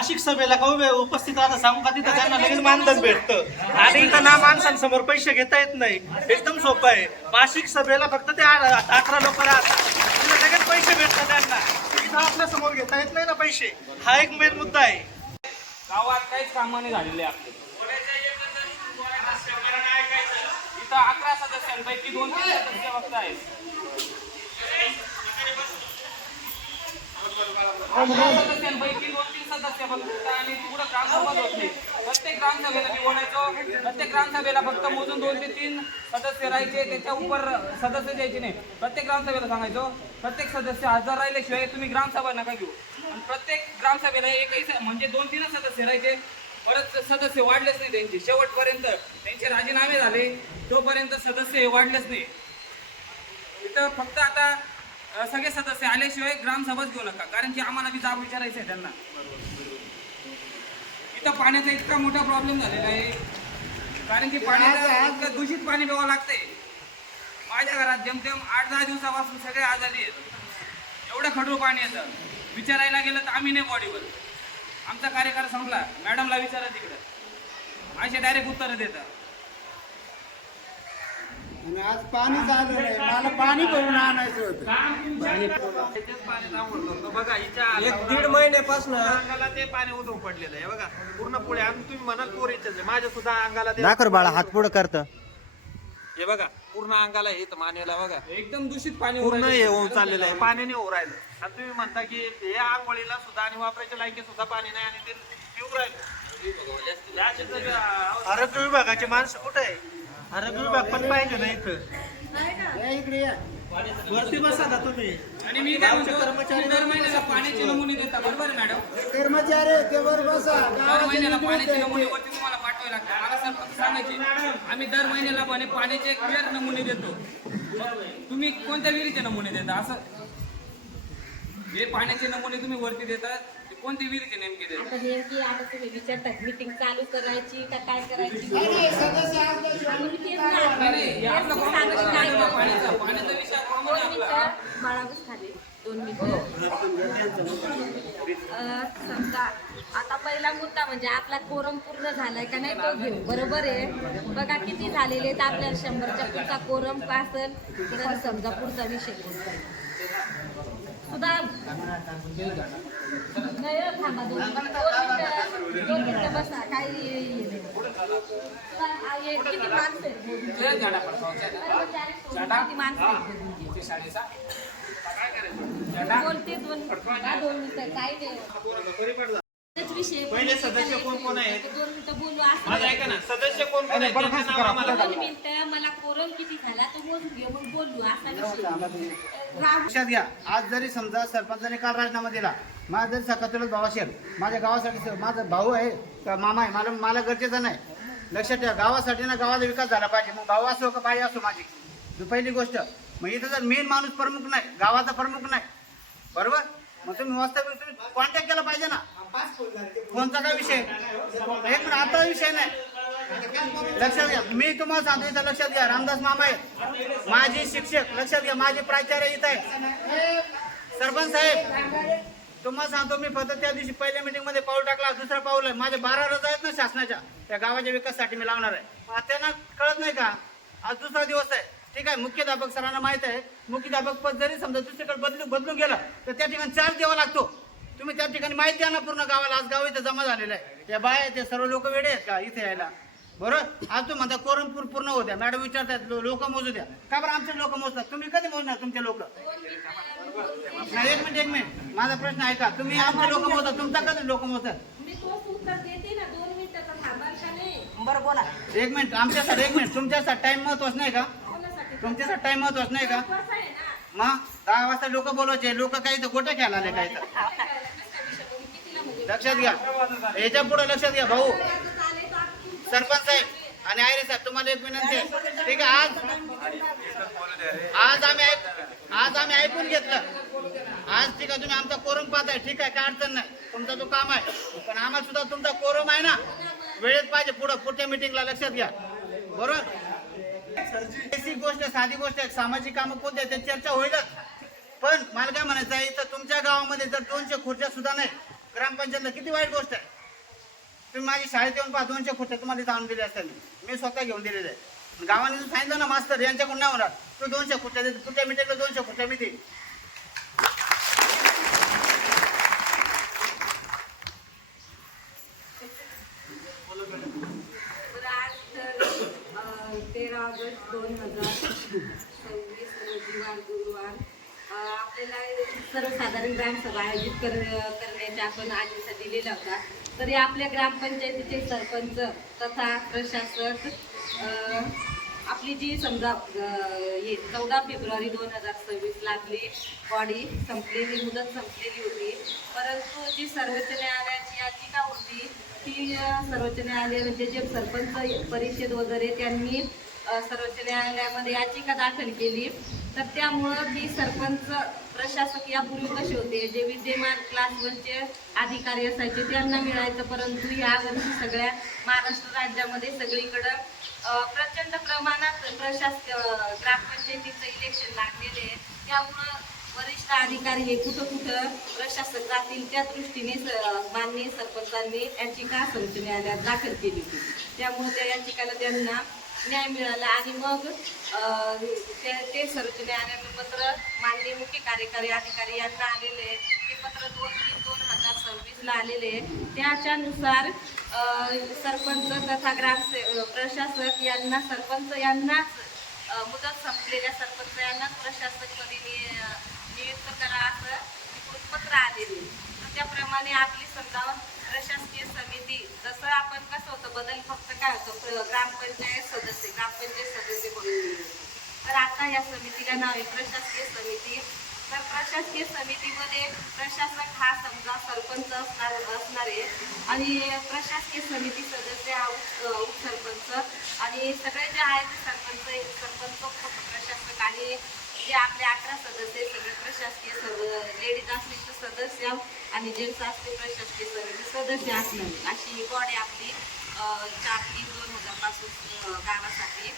वार्षिक सभेला का उपस्थित राहता सांगू का तिथं त्यांना लगेच मानधन भेटतं आणि इथं ना माणसांसमोर पैसे घेता येत नाही. एकदम सोपं आहे. वार्षिक सभेला फक्त ते 11 लोक राहतात, तिथं लगेच पैसे भेटतात त्यांना. इथं आपल्या समोर घेता येत नाही ना पैसे. हा एक मेन मुद्दा आहे. गावात काहीच कामं नाही झालेले आपले. इथं 11 सदस्यांपैकी 2-3 सदस्य फक्त आहेत. 11 सदस्यांपैकी 2-3 सदस्य फक्त आणि पुढे ग्रामसभा होत नाही. प्रत्येक ग्रामसभेला मी बोलायचो, प्रत्येक ग्रामसभेला फक्त मोजून 2 ते 3 सदस्य राहायचे, त्याच्या उपर सदस्य द्यायचे नाही. प्रत्येक ग्रामसभेला सांगायचो प्रत्येक सदस्य हजर राहिल्याशिवाय तुम्ही ग्रामसभा नका घेऊ. आणि प्रत्येक ग्रामसभेला एकही म्हणजे 2-3 सदस्य राहायचे. परत सदस्य वाढलेच नाही त्यांचे. शेवटपर्यंत त्यांचे राजीनामे झाले तोपर्यंत सदस्य हे वाढलेच नाही. इथं फक्त आता सगळे सदस्य आल्याशिवाय ग्रामसभाच घेऊ नका, कारण की आम्हाला बी जाब विचारायचं आहे त्यांना. इथं पाण्याचा इतका मोठा प्रॉब्लेम झालेला आहे, कारण की पाण्याचं इतकं दूषित पाणी प्यावं लागतंय. माझ्या घरात जेमतेम 8-10 दिवसापासून सगळे आजारी आहेत. एवढं खडू पाणी येतं. विचारायला गेलं तर आम्ही नाही बॉडीवर. आमचा कार्यकाळ संपला, मॅडमला विचारा तिकडं, असे डायरेक्ट उत्तरं देतात. आणि आज पाणी चालू नाही, मला पाणी भरून आणायचं होतं. बघा हिच्या 1-1.5 महिन्यापासून अंगाला ते पाणी उतरून पडलेलं आहे. बघा पूर्ण पुढे आणि तुम्ही म्हणाल पोरीचे माझ्या सुद्धा अंगाला ते दाखर बाळा हात पुढं करतं. हे बघा पूर्ण अंगाला हे मानेला बघा एकदम दूषित पाणी पूर्ण हे होऊन चाललेलं आहे. पाण्याने होऊ राहिलं आणि तुम्ही म्हणता की हे आंघोळीला सुद्धा आणि वापरायच्या लायकी सुद्धा पाणी नाही आणि ते पिऊ राहिलं. आरोग्य विभागाचे माणसं कुठे आहे? आरोग्य विभाग पण पाहिजे ना इथं. या इकडे या. वरती बसा ना तुम्ही. आणि मी काय म्हणतो, तुम्ही दर महिन्याला पाण्याचे नमुने देता बरोबर मॅडम? कर्मचारी ते वर बसा. दर महिन्याला पाण्याचे नमुने वरती तुम्हाला पाठवावे लागतात. मला सर फक्त सांगायचे आम्ही दर महिन्याला पाण्याचे क्लिअर नमुने देतो. तुम्ही कोणत्या विहिरीचे नमुने देता? असं हे पाण्याचे नमुने तुम्ही वरती देता, ते कोणते विहिरीचे नेमके देता? आता नेमकी आता तुम्ही विचारतात मीटिंग चालू करायची का काय करायची? सदस्य आम्ही तेच ना. नाही, हे आपलं तेच कॉमन सांगतो काय आहे, पाण्याचा विषय कॉमन आहे 2 आपला. मिनिटं बाळाबस खाली 2 मिनिटं. समजा आता पहिला मुद्दा म्हणजे आपला कोरम पूर्ण झालाय का नाही तो घेऊ. बरोबर आहे. बघा किती झालेले आहेत आपल्याला 100च्या पुढचा कोरम का असेल तर समजा पुढचा विषय कोणता सुद्धा नाही हो, थांबा 2 मिनिटं बसा. काही हे नाही. किती माणसं आहेत? लय झाडा पडतो. किती माणसं आहेत? ते शाळेचा बोलते 2 मिनिटं काही नाही. त्याच विषय पहिले सदस्य कोण कोण आहेत? 2 मिनिटं बोलू असं. माझं ऐका ना, सदस्य कोण कोण आहेत त्यांचं नाव आम्हाला 2 मिनिटं मला कोरम किती झाला तो मोजून घे मग बोलू असा विषय. लक्षात घ्या. आज जरी समजा सरपंचाने काल राजीनामा दिला, माझा जरी सकाळच भाव असेल, माझ्या गावासाठी माझा भाऊ आहे का मामा आहे, मला गरजेचं नाही. लक्षात ठेवा, गावासाठी ना गावाचा विकास झाला पाहिजे. मग भाऊ असो का बाई असो माझी, ही पहिली गोष्ट. मग इथं जर मेन माणूस प्रमुख नाही, गावाचा प्रमुख नाही, बरोबर, मग तुम्ही वास्तविक तुम्ही कॉन्टॅक्ट केला पाहिजे ना. फोनचा काय विषय? एक मिनिट, आता विषय नाही. लक्षात घ्या, मी तुम्हाला सांगतो इथं लक्षात घ्या, रामदास मामा आहे माझे शिक्षक. लक्षात घ्या, माझे प्राचार्य इथं आहे. सरपंच साहेब तुम्हाला सांगतो, मी फक्त त्या दिवशी पहिल्या मीटिंग मध्ये पाऊल टाकला, दुसरा पाऊल आहे. माझे 12 रजा आहेत ना शासनाच्या, त्या गावाच्या विकासासाठी मी लावणार आहे. त्यांना कळत नाही का? आज दुसरा दिवस आहे, ठीक आहे. मुख्याध्यापक सरांना माहित आहे, मुख्याध्यापक पद जरी समजा दुसरीकडे बदलून गेलं तर त्या ठिकाणी चार्ज द्यावा लागतो. तुम्ही त्या ठिकाणी माहिती द्या ना पूर्ण गावाला. आज गाव इथं जमा झालेलं आहे. त्या बाय ते सर्व लोक वेडे आहेत का इथे यायला? बरोबर. आज तुम्ही म्हणता कोरम पूर्ण होत्या, मॅडम विचारतात लोक मोजू द्या. का बरं आमचे लोक मोजतात? तुम्ही कधी मोजणार तुमचे लोक? नाही, एक मिनिट माझा प्रश्न ऐका. तुम्ही आमचे लोक मोजतात, तुमचा कधी लोक मोजतात? मी तोच उत्तर देते ना. 2 मिनिटं तर थांबाल का नाही? बरं बोला. एक मिनिट आमच्यासाठी, एक मिनिट तुमच्यासाठी टाइम महत्वाच नाही का? कोणासाठी? तुमच्यासाठी टाइम महत्वाच नाही का? कसं आहे ना, मग 10 वाजता लोक बोलायचे, लोक काही तर गोट्या खेळायला आले काही तर. काय करायचं त्या विषयामध्ये कितीला म्हणजे लक्षात घ्या, याच्या पुढे लक्षात घ्या भाऊ, चालेल तर आपण सरपंच साहेब आणि आयरे साहेब तुम्हाला एक विनंती आहे, ठीक आहे. आज आम्ही ऐकून घेतलं. आज ठीक आहे, तुम्ही आमचा कोरम पाहताय, ठीक आहे, काय अडचण नाही, तुमचा तो काम आहे. पण आम्हाला सुद्धा तुमचा कोरम आहे ना वेळेत पाहिजे. पुढच्या मीटिंगला लक्षात घ्या, बरोबर. बेसिक गोष्ट, साधी गोष्ट आहे. सामाजिक कामं कोणते ते चर्चा होईलच. पण मला काय म्हणायचं आहे, इथं तुमच्या गावामध्ये जर 200 खुर्च्या सुद्धा नाही, ग्रामपंचायतला किती वाईट गोष्ट आहे. तुम्ही माझी शाळेत येऊन पहा 200 खुर्च्या तुम्हाला इथं आणून दिले असतात. मी स्वतः घेऊन दिलेले आहे. गावाने जर सांगितलं ना मास्तर यांच्याकडून नाही होणार, तो 200 खुर्च्या देतो. पुढच्या मीटिंगला 200 खुर्च्या मी देईन. तर आज तर 13 ऑगस्ट 2026 रोजी वार गुरुवार आपल्याला सर्वसाधारण ग्रामसभा आयोजित करण्याचा आपण आदेश दिलेला होता. तरी आपल्या ग्रामपंचायतीचे सरपंच तथा प्रशासक आपली जी समजा 14 फेब्रुवारी 2026 लागली बॉडी संपलेली मुदत संपलेली होती. परंतु जी सर्वोच्च न्यायालयाची याचिका होती ती सर्वोच्च न्यायालयाचे जे सरपंच परिषद वगैरे त्यांनी सर्वोच्च न्यायालयामध्ये याचिका दाखल केली. तर त्यामुळं ती सरपंच प्रशासक यापूर्वी कसे होते, जे विद्यमान क्लास 1चे अधिकारी असायचे त्यांना मिळायचं. परंतु यावर्षी सगळ्या महाराष्ट्र राज्यामध्ये सगळीकडं प्रचंड प्रमाणात ग्रामपंचायतीचं इलेक्शन लागलेले आहे. त्यामुळं वरिष्ठ अधिकारी हे कुठं प्रशासक राहतील त्या दृष्टीने माननीय सरपंचांनी याचिका सर्वोच्च न्यायालयात दाखल केली होती. त्यामुळे त्या याचिकाला त्यांना न्याय मिळाला आणि मग ते सर्वोच्च न्यायालयाचं पत्र माननीय मुख्य कार्यकारी अधिकारी यांना आलेले ते पत्र 2/3/2026 आलेले. त्याच्यानुसार सरपंच तथा प्रशासक यांना सरपंच यांनाच मुदत संपलेल्या सरपंच यांनाच प्रशासकपदी नियुक्त करा असं पत्र आलेले. त्याप्रमाणे आपली समजा प्रशासकीय समिती जसं आपण कसं होतं बदल फक्त काय होतं ग्रामपंचायत सदस्य म्हणून. तर आता या समितीला नाव आहे प्रशासकीय समिती. तर प्रशासकीय समितीमध्ये प्रशासक हा समजा सरपंच असणार आहे आणि प्रशासकीय समिती सदस्य हा उपसरपंच आणि सगळे जे आहेत सरपंच प्रशासक आणि जे आपले 11 सदस्य सगळे प्रशासकीय लेडीज असतील तर सदस्य आणि जेंट्स असतील प्रशासकीय समिती सदस्य असणार अशी बॉडी आपली 4/3/2000 पासून गावासाठी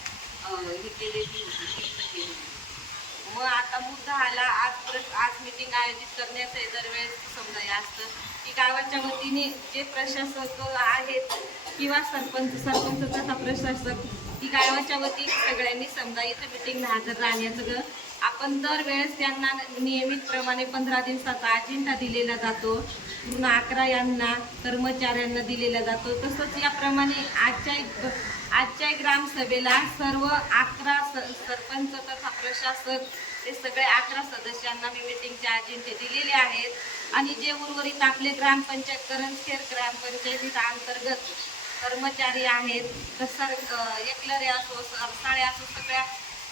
ही केलेली होती. मग आता मुद्दा आला आज मीटिंग आयोजित करण्याचं दरवेळेस समजा हे असतं की गावाच्या वतीने जे प्रशासक आहेत किंवा सरपंच तथा प्रशासक की गावाच्या वतीने सगळ्यांनी समजा इथं मीटिंगला हजर राहण्याचं आपण दरवेळेस त्यांना नियमितप्रमाणे 15 दिवसाचा अजेंडा दिलेला जातो. पूर्ण 11 यांना कर्मचाऱ्यांना दिलेला जातो. तसंच याप्रमाणे आजच्या ग्रामसभेला सर्व 11 सरपंच तथा प्रशासक ते सगळे 11 सदस्यांना मी मीटिंगचे अजेंडे दिलेले आहेत आणि जे उर्वरित आपले ग्रामपंचायत करंजखेड ग्रामपंचायतीच्या अंतर्गत कर्मचारी आहेत तसं एकलरे असो अडसाळे असो सगळ्या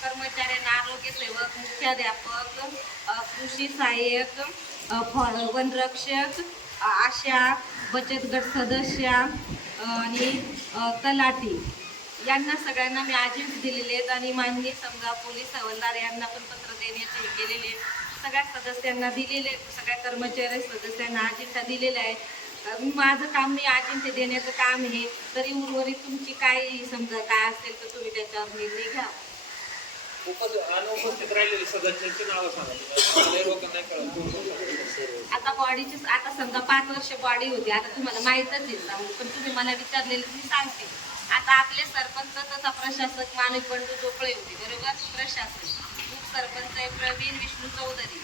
कर्मचाऱ्यांना आरोग्य सेवक मुख्याध्यापक कृषी सहाय्यक वनरक्षक आशा बचत गट सदस्य आणि तलाठी यांना सगळ्यांना मी अजेंडे दिलेले आहेत आणि माननीय समजा पोलीस हवालदार यांना पण पत्र देण्याचे केलेले सगळ्या सदस्यांना दिलेले सगळ्या कर्मचारी सदस्यांना अजेंडा दिलेला आहे. माझं काम मी अजेंडे देण्याचं काम आहे. तरी उर्वरित तुमची काय समजा काय असेल तर तुम्ही त्याच्यावर निर्णय घ्या. अनुपस्थित राहिलेले सदस्यांची नावं सांगा. आता बॉडीची आता समजा 5 वर्ष बॉडी होती. आता तुम्हाला माहीतच आहे पण तुम्ही मला विचारलेलं मी सांगते. आता आपले सरपंच तथा प्रशासक माणिक बंडू जोपळे होते बरोबर. प्रशासक उपसरपंच आहे प्रवीण विष्णू चौधरी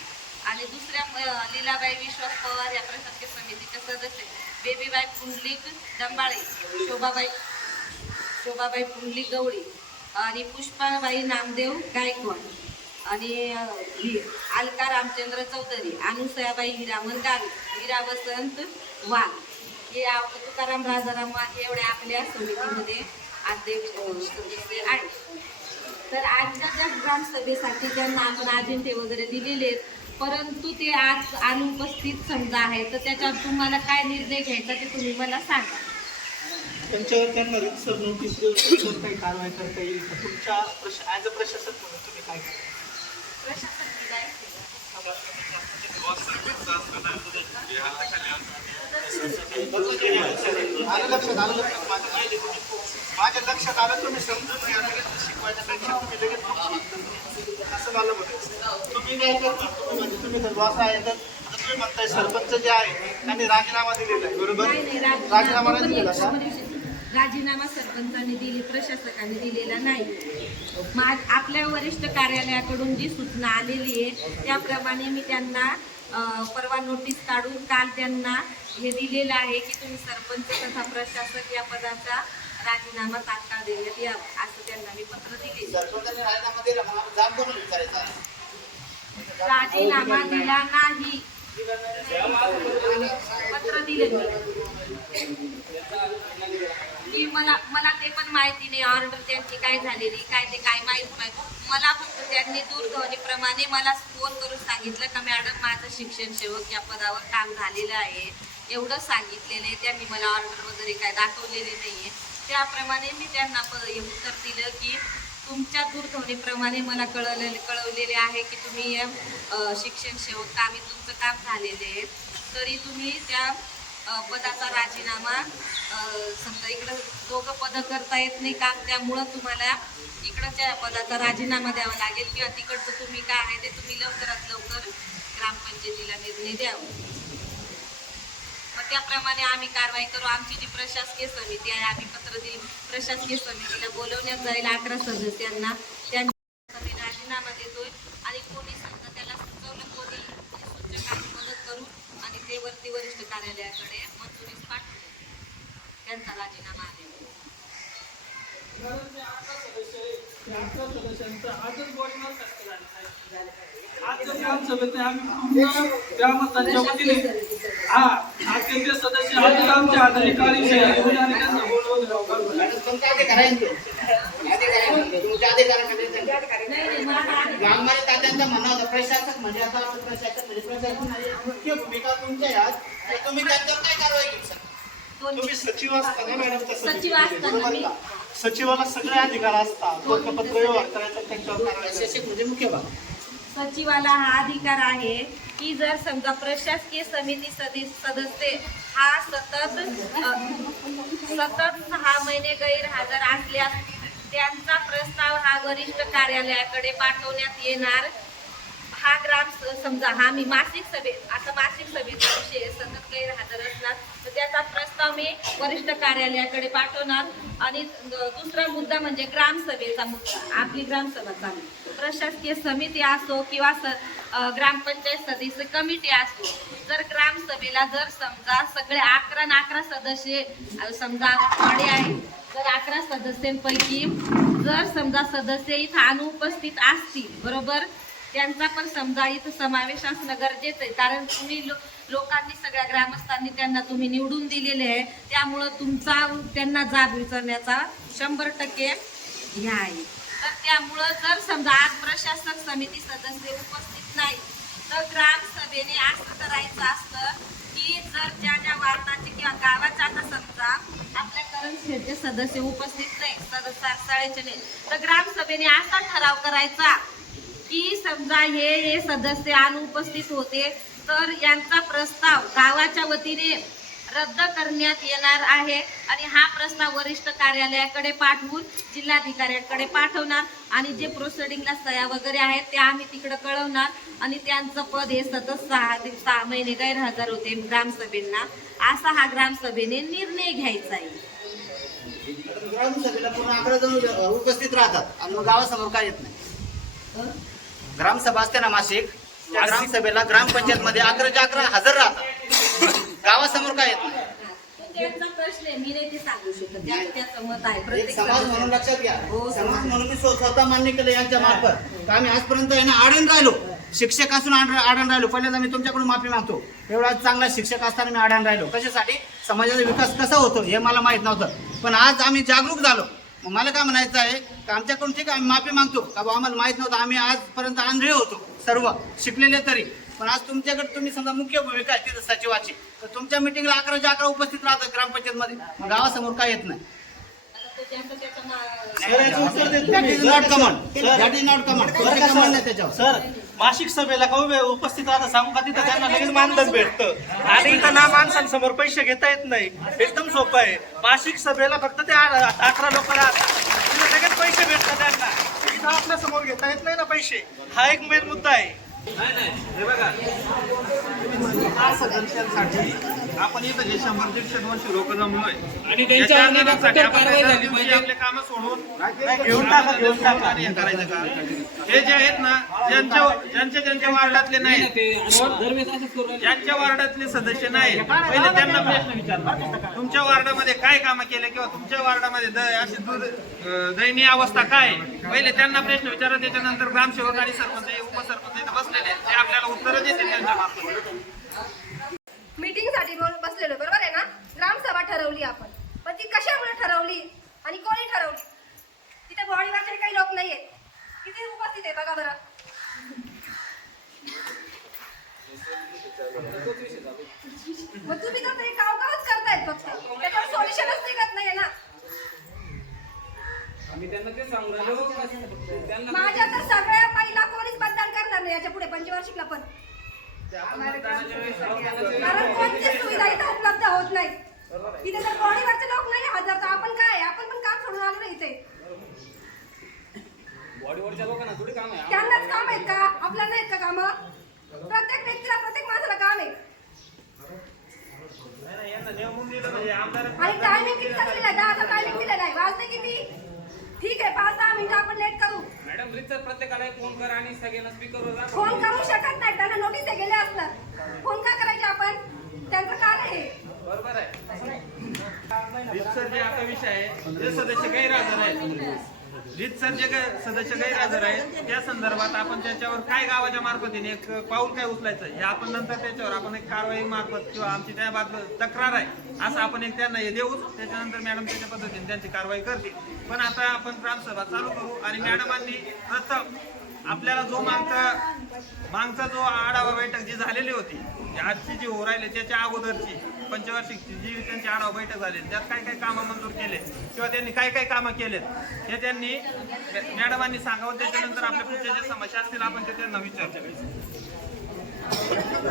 आणि दुसऱ्या लीलाबाई विश्वास पवार या प्रशासकीय समितीचे सदस्य बेबीबाई पुंडलिक डंबाळे शोभाबाई पुंडलिक गवळी आणि पुष्पाबाई नामदेव गायकवाड आणि अलका रामचंद्र चौधरी अनुसयाबाई हिरामन गावी हिरा वसंत वाघ हे तुकाराम राजाराम वाघ एवढे आपल्या समितीमध्ये अध्यक्ष सदस्य आहेत. तर आजच्या ज्या ग्रामसभेसाठी ज्यांना आपण अजेंडे वगैरे दिलेले आहेत परंतु ते आज अनुपस्थित समजा आहे तर त्याच्यावर तुम्हाला काय निर्णय घ्यायचा ते तुम्ही मला सांगा. त्यांना रितसर नोटीस देऊन काही कारवाई करता येईल तुमच्या ॲज अ प्रशासक म्हणून तुम्ही काय प्रशासक माझ्या लक्षात आलं तुम्ही समजून घ्या लगेच शिकवायच्यापेक्षा तुम्ही लगेच असं मला बघायचं तुम्ही काय करता तुम्ही जर वासा आहे तर तुम्ही म्हणताय सरपंच जे आहे त्यांनी राजीनामा दिलेला आहे, बरोबर? नाही नाही राजीनामा नाही दिलेला का? राजीनामा सरपंचांनी दिली, प्रशासकांनी दिलेला नाही. आपल्या वरिष्ठ कार्यालयाकडून जी सूचना आलेली आहे त्याप्रमाणे मी त्यांना परवा नोटीस काढून काल त्यांना हे दिलेलं आहे की तुम्ही सरपंच तथा प्रशासक या पदाचा राजीनामा तात्काळ देण्यात यावा असं त्यांना मी पत्र दिले. सरपंचाने राजीनामा दिला, मग आम्ही जाब करून विचारायचा. राजीनामा दिला नाही, पत्र दिले की मला ते पण माहिती नाही ऑर्डर त्यांची काय झालेली काय ते काय माहित नाही. मला फक्त त्यांनी दूरध्वनीप्रमाणे मला फोन करून सांगितलं का मॅडम माझं शिक्षण सेवक या पदावर काम झालेलं आहे एवढं सांगितलेलं आहे. त्यांनी मला ऑर्डर वगैरे काय दाखवलेले नाहीये. त्याप्रमाणे मी त्यांना हे उत्तर दिलं की तुमच्या दूरध्वनीप्रमाणे मला कळवलेले आहे की तुम्ही शिक्षण सेवक कामी तुमचं काम झालेले आहे, तरी तुम्ही त्या पदाचा राजीनामा समजा इकडं दोघं पदं करता येत नाही काम, त्यामुळं तुम्हाला इकडच्या पदाचा राजीनामा द्यावा लागेल किंवा तिकडचं तुम्ही काय आहे ते तुम्ही लवकरात लवकर ग्रामपंचायतीला निर्णय द्यावा. मग त्याप्रमाणे आम्ही कारवाई करू. आमची जी प्रशासकीय समिती आहे आम्ही पत्र दिली, प्रशासकीय समितीला बोलवण्यात जाईल 11 सदस्यांना. त्यांना राजीनामा देतोय आणि कोणी समजा त्याला सुचवलं कोणी सूचकांनी मदत करू आणि ते वरती वरिष्ठ कार्यालयाकडे मंजुरीस पाठवू त्यांचा राजीनामा आहे. ग्रामसभेत आम्ही ग्रामस्थांच्या वतीने आजचे सदस्य आधी आमच्या अधिकारी त्यांना बोलवलं. तुमच्या अधिकाऱ्यांचं तुमच्या अधिकाऱ्यांकडे ग्रामवाले तात्यांचं म्हणणं होतं प्रशासक म्हणजे आता आपलं प्रशासक म्हणजे मुख्य भूमिका तुमच्या यात, तर तुम्ही त्यांच्यावर काय कारवाई घेऊ शकता? तुम्ही सचिव असताना मॅडम तसं सचिव असताना बरोबर मी का? सचिवाला सगळे अधिकार असतात, पत्र व्यवहार करायचा त्यांच्यावर कारवाई करायची. प्रशासक म्हणजे मुख्य भाग. सचिवाला हा अधिकार आहे की जर समजा प्रशासकीय समिती सदस्य हा सतत 6 महिने गैरहजर असल्यास त्यांचा प्रस्ताव हा वरिष्ठ कार्यालयाकडे पाठवण्यात येणार. हा समजा हा मी मासिक सभेचा विषय सतत गैरहजर असणार तर त्याचा प्रस्ताव मी वरिष्ठ कार्यालयाकडे पाठवणार. आणि दुसरा मुद्दा म्हणजे ग्रामसभेचा मुद्दा. आपली ग्रामसभा चालू प्रशासकीय समिती असो किंवा ग्रामपंचायत सदस्य कमिटी असो, जर ग्रामसभेला जर समजा सगळे 11 सदस्य समजा वाडे आहे, जर 11 सदस्यांपैकी जर समजा सदस्य इथं अनुपस्थित असतील बरोबर, त्यांचा पण समजा इथं समावेश असणं गरजेचं आहे. कारण तुम्ही लोकांनी सगळ्या ग्रामस्थांनी त्यांना तुम्ही निवडून दिलेले आहे, त्यामुळं तुमचा त्यांना जाब विचारण्याचा 100% हे आहे. तर त्यामुळं जर समजा आज प्रशासक समिती सदस्य उपस्थित नाही तर ग्रामसभेने असं करायचं असतं की जर ज्या वार्डाचे किंवा गावाचे आता समजा आपल्या करंट सदस्य उपस्थित नाही, शाळेचे नाही, तर ग्रामसभेने असा ठराव करायचा की समजा हे सदस्य अनुपस्थित होते तर यांचा प्रस्ताव गावाच्या वतीने रद्द करण्यात येणार आहे आणि हा प्रस्ताव वरिष्ठ कार्यालयाकडे पाठवून जिल्हाधिकाऱ्यांकडे पाठवणार आणि जे प्रोसिडिंगला सह्या वगैरे आहेत ते आम्ही तिकडे कळवणार आणि त्यांचं पद हे सतत 6 महिने गैरहजर होते ग्रामसभेला, असा हा ग्रामसभेने निर्णय घ्यायचा आहे. ग्रामसभेला पूर्ण 11 जण उपस्थित राहतात आणि मग गावासमोर काय येत नाही. ग्रामसभा असते ना मासिक, त्या ग्रामसभेला ग्रामपंचायत मध्ये 11 हजर राहतात, गावासमोर काय येत नाही. त्यांचा प्रश्न आहे, मी नाही ते सांगू शकत, त्याचं मत आहे एक प्रत्येक समाज म्हणून सदस्य. लक्षात घ्या, हो, समाज म्हणून मी स्वतः मान्य केलं यांच्या मार्फत. आम्ही आजपर्यंत आहे ना आडून राहिलो, शिक्षक असून आडण राहिलो. पहिल्यांदा मी तुमच्याकडून माफी मागतो, एवढा चांगला शिक्षक असताना मी आडण राहिलो. कशासाठी? समाजाचा विकास कसा होतो हे मला माहित नव्हतं, पण आज आम्ही जागरूक झालो. मग मला काय म्हणायचं आहे की आमच्याकडून ठीक आहे आम्ही माफी मागतो का आम्हाला माहित नव्हतं, आम्ही आजपर्यंत आंधळे होतो सर्व शिकलेले तरी. पण आज तुमच्याकडे तुम्ही समजा मुख्य भूमिका आहे तिथं सचिवाची, तर तुमच्या मिटिंगला 11 उपस्थित राहतात ग्रामपंचायत मध्ये, मग गावासमोर काय येत नाही. सर मासिक सभेला का उपस्थित राहता सांगू का, तिथं त्यांना लगेच मानधन भेटतं आणि इथं ना माणसांसमोर पैसे घेता येत नाही. एकदम सोपं आहे. मासिक सभेला फक्त ते 11 लोक राहतात, तिथं लगेच पैसे भेटतात त्यांना. इथं आपल्या समोर घेता येत नाही ना पैसे, हा एक मेन मुद्दा आहे. हे बघा सदस्यांसाठी आपण इथं जे 100-150-200 लोक जमलोय आणि त्यांच्या आंदोलनासाठी आपण कारवाई एका झाली दिवशी पाहिजे. आपले कामं सोडून घेऊन टाका हे करायचं का? हे जे आहेत ना ज्यांच्या वार्डातले नाही, दरवेळेस असंच करू राहिले. ज्यांच्या वार्डातले सदस्य नाही, पहिले त्यांना प्रश्न विचारला तुमच्या वार्डामध्ये काय कामं केले किंवा तुमच्या वार्डामध्ये अशी दयनीय अवस्था काय आहे? पहिले त्यांना प्रश्न विचारा. त्याच्यानंतर ग्रामसेवक आणि सरपंच उपसरपंच इथं बसलेले आहेत. ते आपल्याला उत्तरं देतील त्यांच्या मार्फत. मीटिंग साठी बसलेलो बरोबर आहे ना. ग्रामसभा ठरवली आपण, पण ती कशामुळे ठरवली आणि कोणी ठरवली? तिथे बॉडी वाचले काही लोक नाहीये. किती उपस्थित आहे बघा बरं. मग तुम्ही तर ते कावकावच करतायत फक्त, त्याच्यावर सोल्युशनच निघत नाहीये ना. आम्ही त्यांना ते सांगू राहिलो त्यांना माझ्या तर सगळ्या महिला कोणीच मतदान करणार नाही याच्या पुढे पंचवार्षिकला पण, कारण कोणतीच सुविधा इथं उपलब्ध होत नाही. इथे जर बॉडीवरचे लोक नाही हजर तर आपण काय, आपण पण काम सोडून आलो ना इथे. बॉडीवरच्या लोकांना थोडी काम आहे. त्यांनाच काम आहेत का, आपल्याला नाहीत का काम? प्रत्येक व्यक्तीला, प्रत्येक माणसाला काम आहे. यांना नेमून दिलं म्हणजे आमदार आणि टायमिंग किती दिलेला आहे? 10चा टायमिंग दिलेला आहे. वाजते किती? ठीक आहे, 5-10 मिनिटं आपण लेट करू. मॅडम रितसर प्रत्येकाला फोन करा आणि सगळ्यांना स्पीकरवर दाखवा. फोन करू शकत नाही, त्यांना नोटीस गेले असणार. फोन का करायचे आपण? त्यांचं कारण आहे. बरोबर आहे. रीतसर जे आता विषय आहे जे सदस्य गैरहजर आहेत, रीतसर जे सदस्य गैरहजर आहेत त्या संदर्भात आपण त्याच्यावर काय गावाच्या मार्फतीने एक पाऊल काय उचलायचं हे आपण नंतर त्याच्यावर आपण एक कारवाई मार्फत किंवा आमची त्या बाबत तक्रार आहे असं आपण एक त्यांना हे देऊच. त्याच्यानंतर मॅडम त्याच्या पद्धतीने त्यांची कारवाई करतील. पण आता आपण ग्रामसभा चालू करू आणि मॅडमांनी प्रथम आपल्याला जो मागचा जो आढावा बैठक जी झालेली होती, आजची जी हो राहिली त्याच्या अगोदरची पंचवार्षिकची जी त्यांची आढावा बैठक झाली त्यात काय काय कामं मंजूर केले किंवा त्यांनी काय काय कामं केलेत हे त्यांनी मॅडमांनी सांगावं. त्याच्यानंतर आपल्या पुढच्या ज्या समस्या असतील आपण ते त्यांना विचारल्या पाहिजे.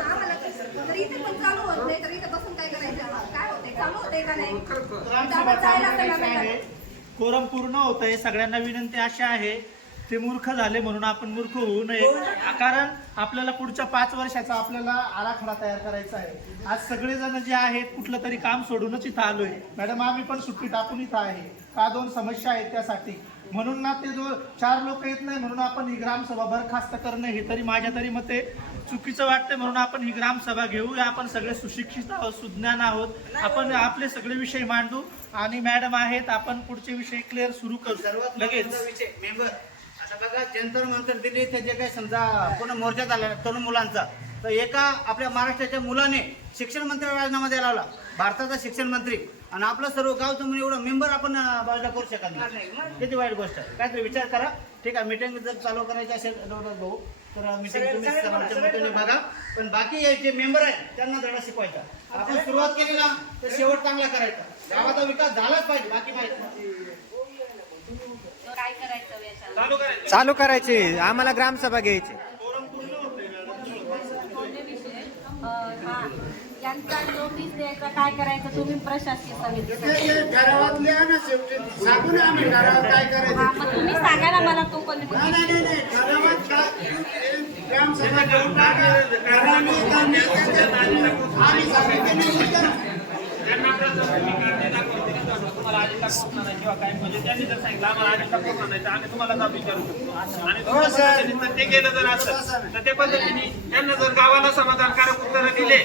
आम्हाला तर इथे पण चालू होत नाही, तर इथे बसून काय करायचं? काय होते, चालू होते का नाही? ग्रामसभा चालू करायची आहे, कोरम पूर्ण होत आहे. सगळ्यांना विनंती अशी आहे ते मूर्ख झाले म्हणून आपण मूर्ख होऊ नये, कारण आपल्याला पुढच्या 5 वर्षाचा आपल्याला आराखडा तयार करायचा आहे. आज सगळेजण जे आहेत कुठलं तरी काम सोडूनच इथं आलोय. मॅडम आम्ही पण सुट्टी टाकून इथं आहे का 2 समस्या आहेत त्यासाठी. म्हणून ना ते जो 4 लोक येत नाही म्हणून आपण ही ग्रामसभा बरखास्त करणं हे तरी माझ्या तरी मते चुकीचं वाटतं. म्हणून आपण ही ग्रामसभा घेऊया. आपण सगळे सुशिक्षित आहोत, सुज्ञान आहोत. आपण आपले सगळे विषय मांडू आणि मॅडम आहेत आपण पुढचे विषय क्लिअर सुरू करू सर्वात लगेच. महत्त्वाचा विषय मेंबर. आता बघा जंतर मंतर दिल्ली इथे जे काही समजा पूर्ण मोर्चा झाला तरुण मुलांचा, तर एका आपल्या महाराष्ट्राच्या मुलाने शिक्षण मंत्री राजीनामा द्यायला लावला, भारताचा शिक्षण मंत्री, आणि आपलं सर्व गावचं म्हणून एवढं मेंबर आपण बाजूला करू शकत नाही. किती वाईट गोष्ट आहे. काहीतरी विचार करा. ठीक आहे, मीटिंग जर चालू करायची असेल भाऊ तर मीटिंग तुम्ही सर्वांच्या मताने बघा. पण बाकी हे जे मेंबर आहेत त्यांना धडा शिकवायचा. आपण सुरुवात केली ना तर शेवट चांगला करायचा. गावाचा विकास झालाच पाहिजे, बाकी माहिती काय करायचं याच्यावर? चालू करायचं. चालू करायची, आम्हाला ग्रामसभा घ्यायची. हा, यांचा नोटीस द्यायचा, काय करायचं तुम्ही प्रशासकीय समिती. हा, मग तुम्ही सांगा ना मला तो पण. तुम्हाला आधी दाखवणार नाही किंवा काय म्हणजे त्यांनी जर सांगितलं आम्हाला आधी दाखवणार नाही तर आम्ही तुम्हाला जाब विचारू शकतो. आणि तुमच्या पद्धतीने ते केलं जर असेल तर त्या पद्धतीने त्यांना जर गावाला समाधानकारक उत्तरं दिले.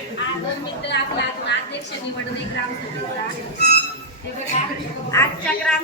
2 मिनिटं आपला अध्यक्ष निवडणे ग्रामसभेचा. हे बघा, आजच्या ग्राम